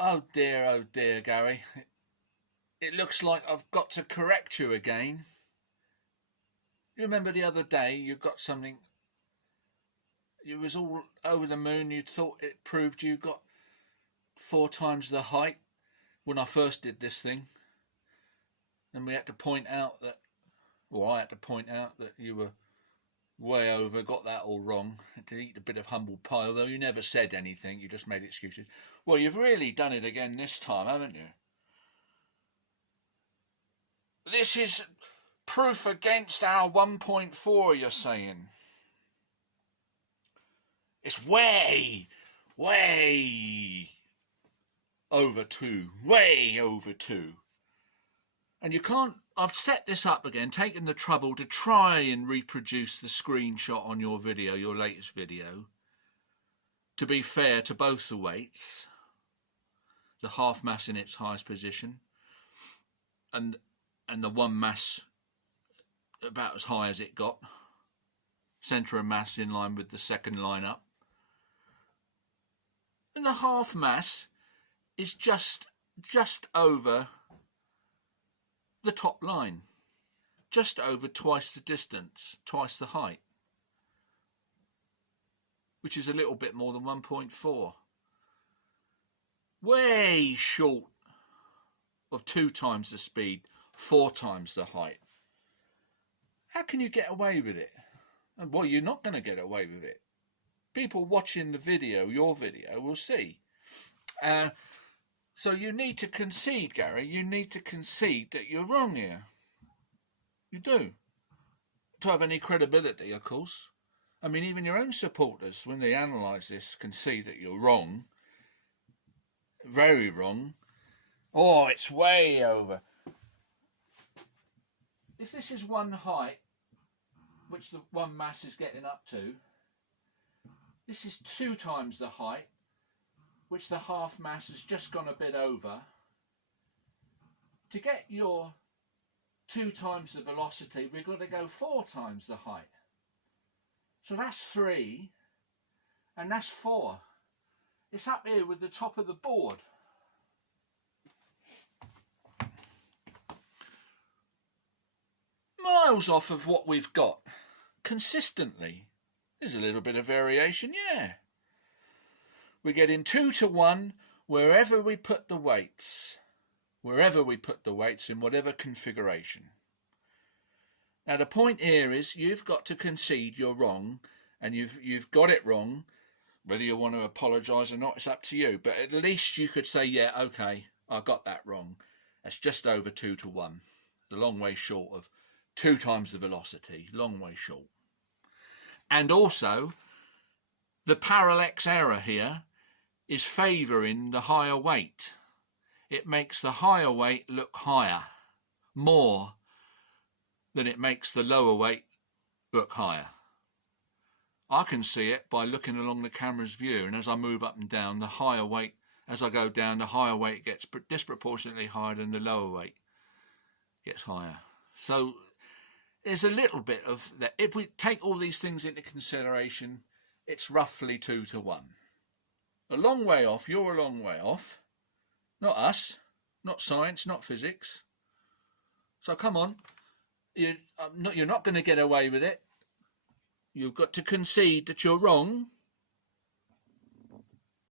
Oh dear, Gary. It looks like I've got to correct you again. You remember the other day you got something, you was all over the moon, you thought it proved you got 4 times the height when I first did this thing. And we had to point out that, well, I had to point out that you were way over, got that all wrong, had to eat a bit of humble pie, although you never said anything, you just made excuses. Well, you've really done it again this time, haven't you? This is proof against our 1.4, you're saying. It's way over 2. Way over 2. And you can't, I've set this up again, taken the trouble to try and reproduce the screenshot on your video, your latest video, to be fair to both the weights, the half mass in its highest position, and the one mass about as high as it got, centre of mass in line with the second line up. And the half mass is just over the top line, just over twice the distance, twice the height, which is a little bit more than 1.4. Way short of 2 times the speed, 4 times the height. How can you get away with it? And well, you're not going to get away with it. People watching the video, your video, will see. So you need to concede, Gary. You need to concede that you're wrong here. You do. To have any credibility, of course. I mean, even your own supporters, when they analyse this, can see that you're wrong. Very wrong. Oh, it's way over. If this is one height, which the one mass is getting up to, this is 2 times the height, which the half mass has just gone a bit over. To get your 2 times the velocity, we've got to go 4 times the height. So that's 3, and that's 4. It's up here with the top of the board. Miles off of what we've got, consistently. There's a little bit of variation, yeah. We're getting 2 to 1 wherever we put the weights. Wherever we put the weights in whatever configuration. Now the point here is you've got to concede you're wrong, and you've got it wrong. Whether you want to apologise or not, it's up to you. But at least you could say, yeah, okay, I got that wrong. That's just over 2 to 1. A long way short of 2 times the velocity. Long way short. And also, the parallax error here is favouring the higher weight. It makes the higher weight look higher, more than it makes the lower weight look higher. I can see it by looking along the camera's view, and as I move up and down, the higher weight, as I go down, the higher weight gets disproportionately higher than the lower weight gets higher. So there's a little bit of that. If we take all these things into consideration, it's roughly 2 to 1. A long way off, you're a long way off. Not us, not science, not physics. So come on, you're not going to get away with it. You've got to concede that you're wrong.